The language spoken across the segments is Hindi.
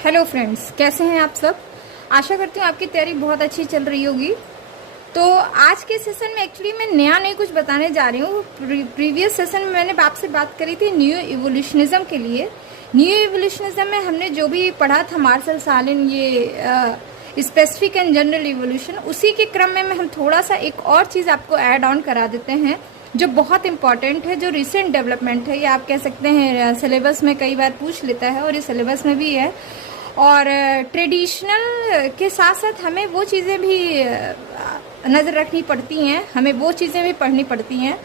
हेलो फ्रेंड्स, कैसे हैं आप सब। आशा करती हूँ आपकी तैयारी बहुत अच्छी चल रही होगी। तो आज के सेशन में एक्चुअली मैं नया नहीं कुछ बताने जा रही हूँ। प्रीवियस सेशन में मैंने आपसे बात करी थी न्यू इवोल्यूशनिज्म के लिए। न्यू इवोल्यूशनिज्म में हमने जो भी पढ़ा था मार्शल सालिन, ये स्पेसिफिक एंड जनरल इवोल्यूशन, उसी के क्रम में हम थोड़ा सा एक और चीज़ आपको ऐड ऑन करा देते हैं जो बहुत इंपॉर्टेंट है, जो रिसेंट डेवलपमेंट है। ये आप कह सकते हैं सिलेबस में कई बार पूछ लेता है और ये सिलेबस में भी है। और ट्रेडिशनल के साथ साथ हमें वो चीज़ें भी नज़र रखनी पड़ती हैं, हमें वो चीज़ें भी पढ़नी पड़ती हैं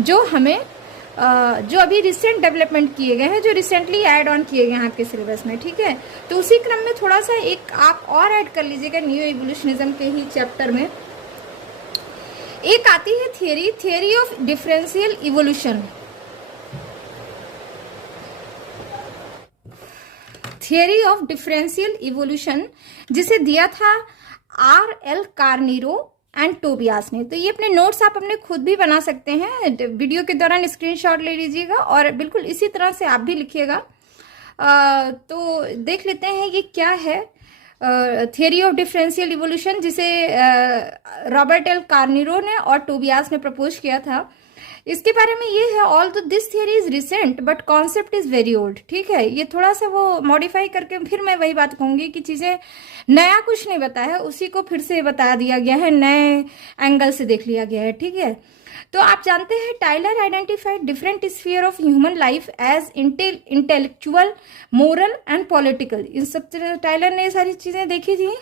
जो हमें जो अभी रिसेंट डेवलपमेंट किए गए हैं, जो रिसेंटली ऐड ऑन किए गए हैं आपके सिलेबस में। ठीक है, तो उसी क्रम में थोड़ा सा एक आप और ऐड कर लीजिएगा न्यू इवोल्यूशनिज्म के ही चैप्टर में। एक आती है theory of differential evolution. Theory of differential evolution जिसे दिया था R.L. कार्नीरो एंड टोबियास ने। तो ये अपने नोट्स आप अपने खुद भी बना सकते हैं, वीडियो के दौरान स्क्रीनशॉट ले लीजिएगा और बिल्कुल इसी तरह से आप भी लिखिएगा। तो देख लेते हैं ये क्या है थियरी ऑफ डिफरेंशियल इवोल्यूशन, जिसे रॉबर्ट एल कार्नीरो ने और टोबियास ने प्रपोज किया था। इसके बारे में ये है, ऑल दो this theory is recent but concept is very old. ठीक है, ये थोड़ा सा वो मॉडिफाई करके फिर मैं वही बात कहूंगी कि चीजें नया कुछ नहीं बताया है, उसी को फिर से बता दिया गया है, नए एंगल से देख लिया गया है। ठीक है, तो आप जानते हैं Tylor identified different sphere of human life as intellectual, moral and political. इन सब टाइलर ने ये सारी चीजें देखी थी,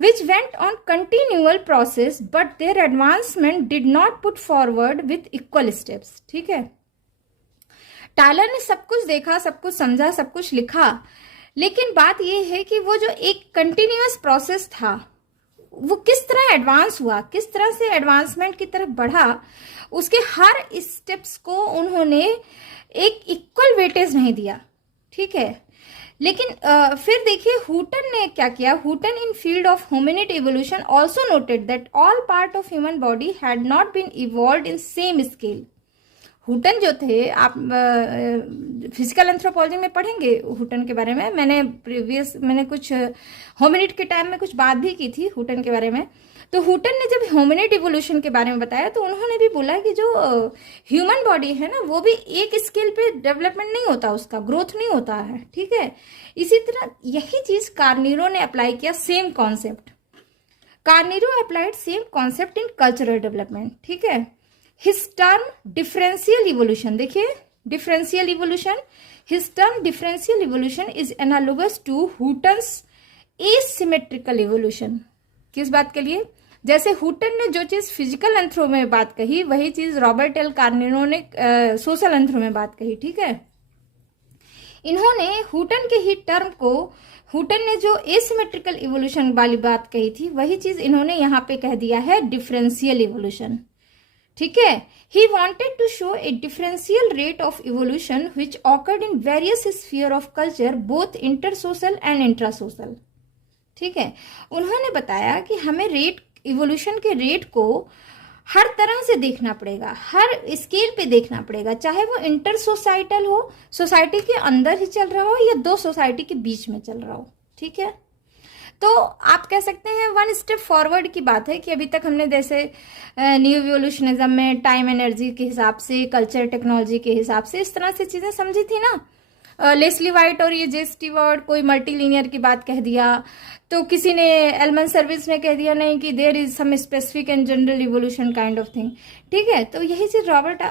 which went on continual process but their advancement did not put forward with equal steps। ठीक है, टायलर ने सब कुछ देखा, सब कुछ समझा, सब कुछ लिखा, लेकिन बात यह है कि वो जो एक कंटिन्यूअस प्रोसेस था वो किस तरह एडवांस हुआ, किस तरह से एडवांसमेंट की तरफ बढ़ा, उसके हर स्टेप्स को उन्होंने एक इक्वल वेटेज नहीं दिया। ठीक है, लेकिन फिर देखिए हुटन ने क्या किया। Hooton in field of hominid evolution also noted that all part of human body had not been evolve in same scale. Hooton जो थे, आप फिजिकल एंथ्रोपोलॉजी में पढ़ेंगे हुटन के बारे में। मैंने कुछ होमिनिड के टाइम में कुछ बात भी की थी हुटन के बारे में। तो हुटन ने जब होमिनिड इवोल्यूशन के बारे में बताया तो उन्होंने भी बोला कि जो ह्यूमन बॉडी है ना, वो भी एक स्केल पे डेवलपमेंट नहीं होता, उसका ग्रोथ नहीं होता है। ठीक है, इसी तरह यही चीज कार्नीरो ने अप्लाई किया, same concept. Carneiro applied same concept in cultural development. ठीक है, हिज टर्म डिफरेंशियल इवोल्यूशन, देखिए differential evolution, his term differential evolution is analogous to Hooton's asymmetrical evolution. किस बात के लिए? जैसे हुटन ने जो चीज फिजिकल एंथ्रो में बात कही, वही चीज रॉबर्ट एल कार्नीरो ने सोशल एंथ्रो में बात कही। ठीक है, इन्होंने हुटन के ही टर्म को, हुटन ने जो एसिमेट्रिकल इवोल्यूशन वाली बात कही थी, वही चीज इन्होंने यहाँ पे कह दिया है डिफरेंशियल इवोल्यूशन। ठीक है, he wanted to show a differential rate of evolution which occurred in various sphere of culture both inter social and intra social. ठीक है, उन्होंने बताया कि हमें रेट, इवोल्यूशन के रेट को हर तरह से देखना पड़ेगा, हर स्केल पे देखना पड़ेगा, चाहे वो इंटर सोसाइटल हो, सोसाइटी के अंदर ही चल रहा हो या दो सोसाइटी के बीच में चल रहा हो। ठीक है, तो आप कह सकते हैं वन स्टेप फॉरवर्ड की बात है कि अभी तक हमने जैसे न्यू इवोल्यूशनिज्म में टाइम एनर्जी के हिसाब से, कल्चर टेक्नोलॉजी के हिसाब से इस तरह से चीजें समझी थी ना। लेस्ली वाइट और ये जे स्टीवर्ट कोई मल्टीलीनियर की बात कह दिया, तो किसी ने एलमन सर्विस ने कह दिया नहीं कि there is some specific and general evolution kind of thing. ठीक है, तो यही चीज रॉबर्ट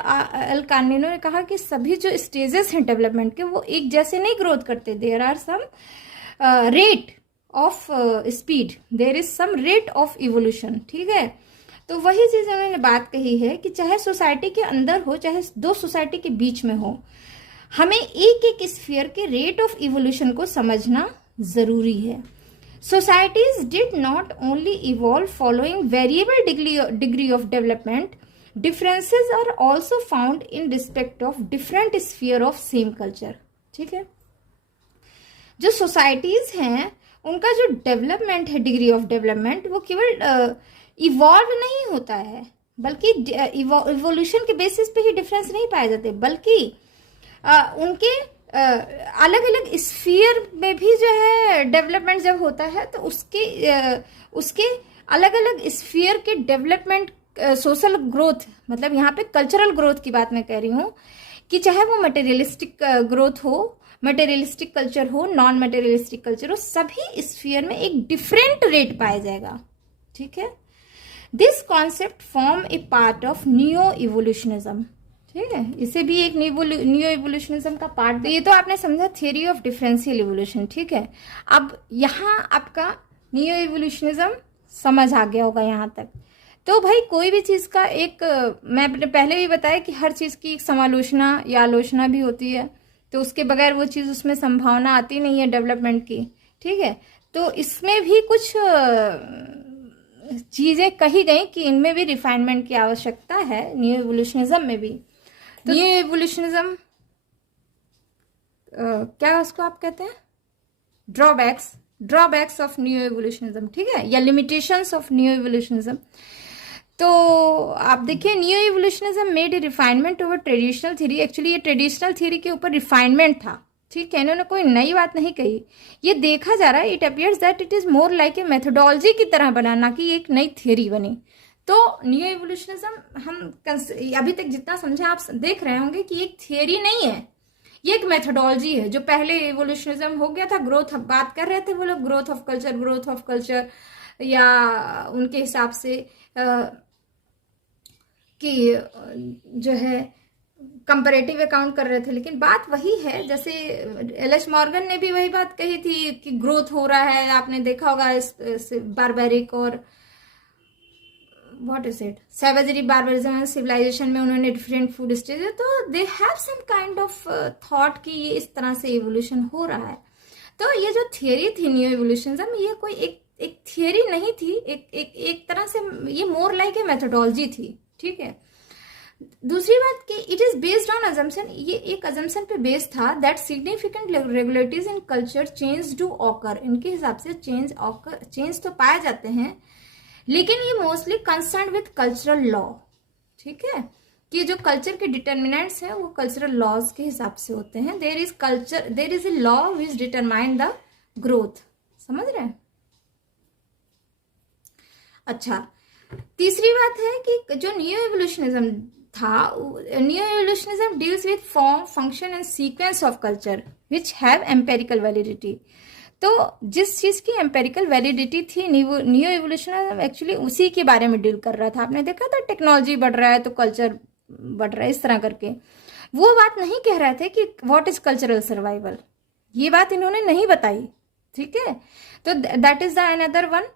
एल कार्नीरो ने कहा कि सभी जो स्टेजेस हैं डेवलपमेंट के, वो एक जैसे नहीं ग्रोथ करते, there are some rate of speed, there is some rate of evolution. ठीक है, तो वही चीज उन्होंने बात कही है कि चाहे सोसाइटी के अंदर हो, चाहे दो सोसाइटी के बीच में हो, हमें एक एक स्फीयर के रेट ऑफ इवोल्यूशन को समझना जरूरी है। Societies did not only evolve following variable degree of development, differences are also found in respect of different sphere of same culture. ठीक है, जो सोसाइटीज हैं उनका जो डेवलपमेंट है, डिग्री ऑफ डेवलपमेंट, वो केवल इवॉल्व नहीं होता है, बल्कि इवोल्यूशन के बेसिस पे ही डिफरेंस नहीं पाए जाते, बल्कि उनके अलग अलग स्फीयर में भी जो है डेवलपमेंट जब होता है तो उसके अलग अलग स्फीयर के डेवलपमेंट, सोशल ग्रोथ, मतलब यहाँ पे कल्चरल ग्रोथ की बात मैं कह रही हूँ कि चाहे वो मटेरियलिस्टिक ग्रोथ हो, मटेरियलिस्टिक कल्चर हो, नॉन मटेरियलिस्टिक कल्चर हो, सभी स्फीयर में एक डिफरेंट रेट पाया जाएगा। ठीक है, this concept form a part of new evolutionism. ठीक है, इसे भी एक न्यू इवोल्यूशनिज्म का पार्ट दे। ये तो आपने समझा थियरी ऑफ डिफरेंशियल इवोल्यूशन। ठीक है, अब यहाँ आपका न्यू इवोल्यूशनिज्म समझ आ गया होगा यहाँ तक। तो भाई कोई भी चीज का एक, मैं पहले भी बताया कि हर चीज की एक समालोचना या आलोचना भी होती है, तो उसके बगैर वो चीज, उसमें संभावना आती नहीं है डेवलपमेंट की। ठीक है, तो इसमें भी कुछ चीजें कही गई कि इनमें भी रिफाइनमेंट की आवश्यकता है, न्यू इवोल्यूशनिज्म में भी। तो न्यू इवोल्यूशनिज्म क्या उसको आप कहते हैं, ड्रॉबैक्स ऑफ न्यू इवोल्यूशनिज्म। ठीक है, या लिमिटेशंस ऑफ न्यू इवोल्यूशनिज्म। तो आप देखिए, new evolutionism made a refinement over traditional theory. Actually ये ट्रेडिशनल थ्योरी के ऊपर रिफाइनमेंट था। ठीक है, इन्होंने कोई नई बात नहीं कही। ये देखा जा रहा है, it appears that it is more like a methodology की तरह बना, ना कि एक नई थ्योरी बनी। तो न्यू इवोल्यूशनिज्म हम अभी तक जितना समझे, आप देख रहे होंगे कि एक थ्योरी नहीं है, ये एक मेथोडोलॉजी है। जो पहले इवोल्यूशनिज्म हो गया था, ग्रोथ बात कर रहे थे वो लोग, ग्रोथ ऑफ कल्चर, या उनके हिसाब से कि जो है कंपैरेटिव अकाउंट कर रहे थे। लेकिन बात वही है, जैसे एल.एच. मॉर्गन ने भी वही बात कही थी कि ग्रोथ हो रहा है। आपने देखा होगा इस बारबेरिक और what is it, savagery, barbarism and civilization में उन्होंने डिफरेंट फूड स्टेज, तो they have some kind of thought कि ये इस तरह से इवोल्यूशन हो रहा है। तो ये जो थियरी थी न्यू इवोल्यूशनिज्म, ये कोई एक थियरी नहीं थी, एक तरह से ये मोर लाइक ए मेथोडोलॉजी थी। ठीक है, दूसरी बात कि it is based on assumption, ये एक अजम्पशन पे बेस्ड था that significant regulatories in culture change do occur. इनके हिसाब से चेंज तो पाए जाते हैं, लेकिन ये mostly concern with cultural law. ठीक है, कि जो कल्चर के डिटर्मिनेंट्स हैं वो कल्चरल लॉज के हिसाब से होते हैं। There is a law which determine the growth. समझ रहे हैं? अच्छा, तीसरी बात है कि जो न्यू इवोल्यूशनिज्म था, new evolutionism deals with form, function and sequence of culture which have empirical validity. तो जिस चीज की एम्पेरिकल वैलिडिटी थी, न्यू इवोल्यूशनिज्म एक्चुअली उसी के बारे में डील कर रहा था। आपने देखा था टेक्नोलॉजी बढ़ रहा है तो कल्चर बढ़ रहा है, इस तरह करके। वो बात नहीं कह रहे थे कि व्हाट इज कल्चरल सर्वाइवल, ये बात इन्होंने नहीं बताई। ठीक है, तो that is the another one.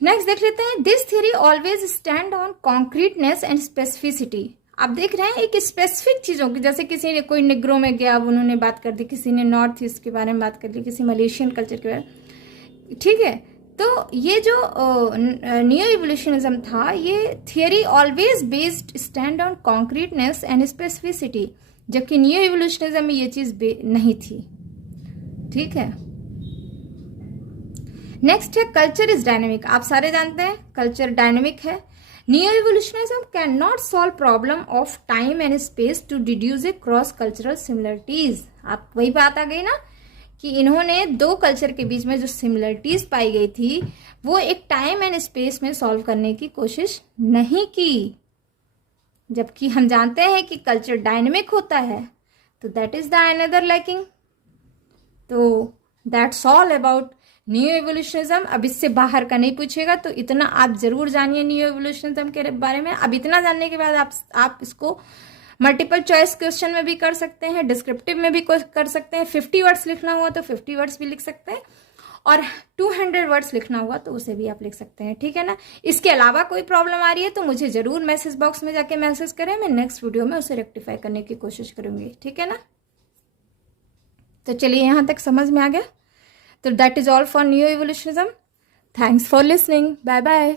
Next देख लेते हैं, this theory always stand on concreteness and specificity. आप देख रहे हैं एक स्पेसिफिक चीजों की, जैसे किसी ने कोई निग्रो में गया, अब उन्होंने बात कर दी, किसी ने नॉर्थ ईस्ट के बारे में बात कर दी, किसी मलेशियन कल्चर के बारे में। ठीक है, तो ये जो न्यू इवोल्यूशनिज्म था, ये theory always based stand on concreteness and specificity, जबकि न्यू इवोल्यूशनिज्म में ये चीज नहीं थी। ठीक है, नेक्स्ट है कल्चर इज डायनेमिक। आप सारे जानते हैं कल्चर डायनेमिक है। New evolutionism can not solve problem of time and space to deduce a cross cultural similarities. आप वही बात आ गई ना कि इन्होंने दो कल्चर के बीच में जो सिमिलरिटीज पाई गई थी, वो एक टाइम एंड स्पेस में सॉल्व करने की कोशिश नहीं की, जबकि हम जानते हैं कि कल्चर डायनेमिक होता है। तो that is the another lacking. तो दैट्स ऑल अबाउट न्यू इवोल्यूशनिज्म। अब इससे बाहर का नहीं पूछेगा, तो इतना आप जरूर जानिए न्यू इवोल्यूशनिज्म के बारे में। अब इतना जानने के बाद आप इसको मल्टीपल चॉइस क्वेश्चन में भी कर सकते हैं, डिस्क्रिप्टिव में भी कर सकते हैं। 50 वर्ड्स लिखना हुआ तो 50 वर्ड्स भी लिख सकते हैं, और 200 वर्ड्स लिखना हुआ तो उसे भी आप लिख सकते हैं। ठीक है ना? इसके अलावा कोई प्रॉब्लम आ रही है तो मुझे जरूर मैसेज बॉक्स में जाके मैसेज करें, मैं नेक्स्ट वीडियो में उसे रेक्टिफाई करने की कोशिश करूंगी। ठीक है ना? तो चलिए, यहां तक समझ में आ गया। तो that is all for new evolutionism. Thanks for listening. Bye bye.